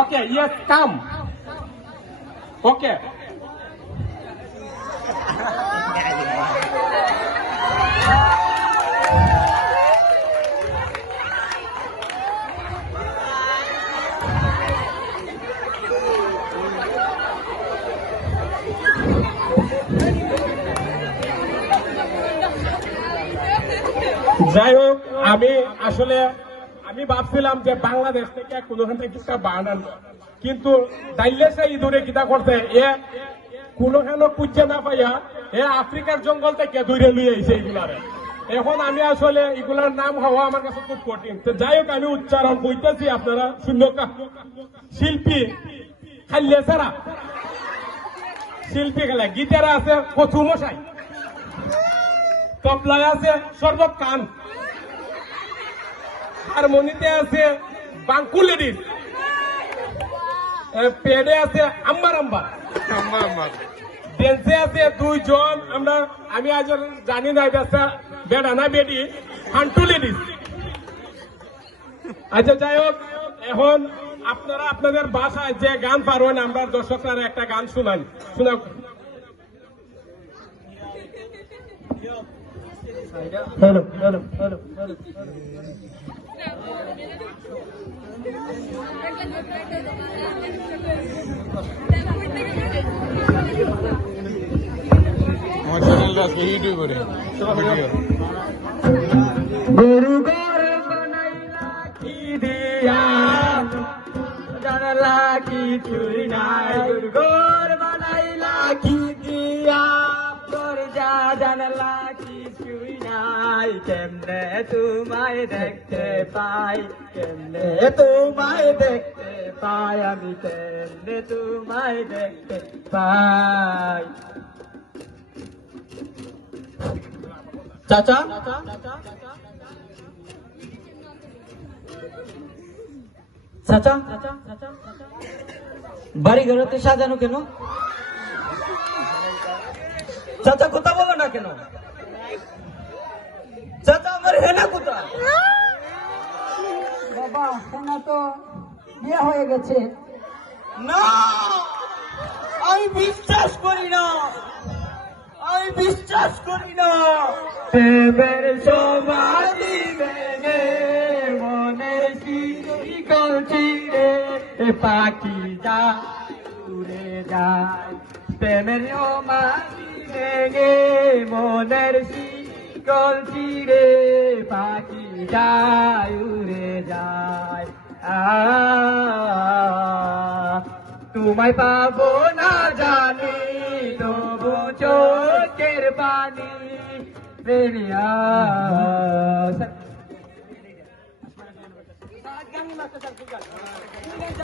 Okay, yes, come. Okay. যাই হোক, আমি ভাবছিলাম যে বাংলাদেশ থেকে কোনোখান থেকে একটা বান আনবো, কিন্তু ডাইলেসে ইঁদুরে কিতা করতে এ কোনোখানে খুঁজে না পাইয়া এ আফ্রিকার জঙ্গল থেকে দূরে নিয়ে আইছে এগুলারে। এখন আমি আসলে এগুলার নাম হওয়া আমার কাছে খুব কঠিন। তো যাই হোক, আমি উচ্চারণ করতেছি, আপনারা শূন্যকা। শিল্পী খাইলেসারা, শিল্পী খেলা গীতারা আছে কচু মশাই, তবলায় আছে সর্বত খান, হারমোনিতে আছে বাঙ্কু লেডিস, পেডে আছে আম্বার আম্বার, ডেন্সে আছে দুইজন। আমি আজ জানি না এটা বেডা না বেডি, হান্টু লেডিস। আচ্ছা, যাই হোক, এখন আপনারা আপনাদের বাসায় যে গান পারবেন, আমরা দর্শকরা একটা গান শোনা। হ্যালো হ্যালো হ্যালো হ্যালো আমার চ্যানেলটা আজকে ইউটিউবে গরু ঘর বানাইলা কি দিয়া, জানলা কিছুই নাই। গরু ঘর বানাইলা কি দিয়া, দরজা জানলা কিছুই নাই। কেমনে তোমায় দেখতে পাই, কেমনে তোমায় দেখতে পাই, আমি কেমনে তোমায় দেখতে পাই। চাচা, চাচা, বাড়ি ঘরতে সাজানো কেন? চাচা কথা বলো না কেন? চাচা, আমার হেনা কোথায়? বাবা, হেনা তো বিয়ে হয়ে গেছে। না, আমি বিশ্বাস করি না, আমি বিশ্বাস করি না। প্রেমের সমাধি ভেঙে মনের শিকল ছিঁড়ে পাখি যায় উড়ে যায়। প্রেমের সমাধি ভেঙে মনের শিকল ছিঁড়ে পাখি যায় উড়ে যায়। তোমায় পাবো না জানি, তবু চোখের পানি বেরিয়া।